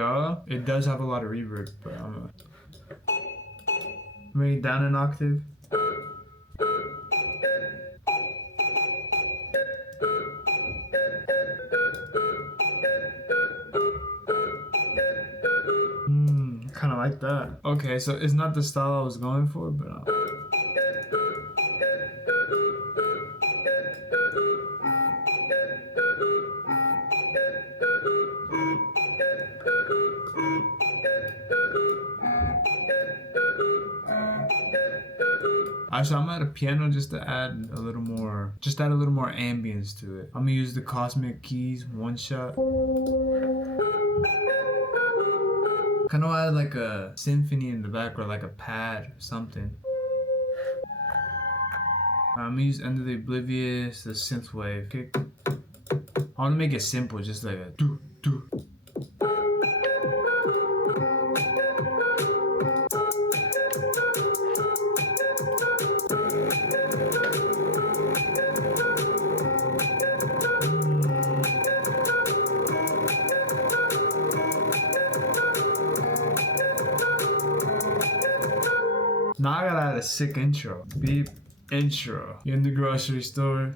Yeah, it does have a lot of reverb, but I'm bring it down an octave. Kind of like that. Okay, so it's not the style I was going for, but actually, I'm at a piano just to add a little more, ambience to it. I'm gonna use the Cosmic Keys one shot. Kind of add like a symphony in the background, like a pad or something. I'm gonna use Under the Oblivious, the synthwave kick. I want to make it simple, just like a do do. Now I gotta add a sick intro. Beep intro. You're in the grocery store.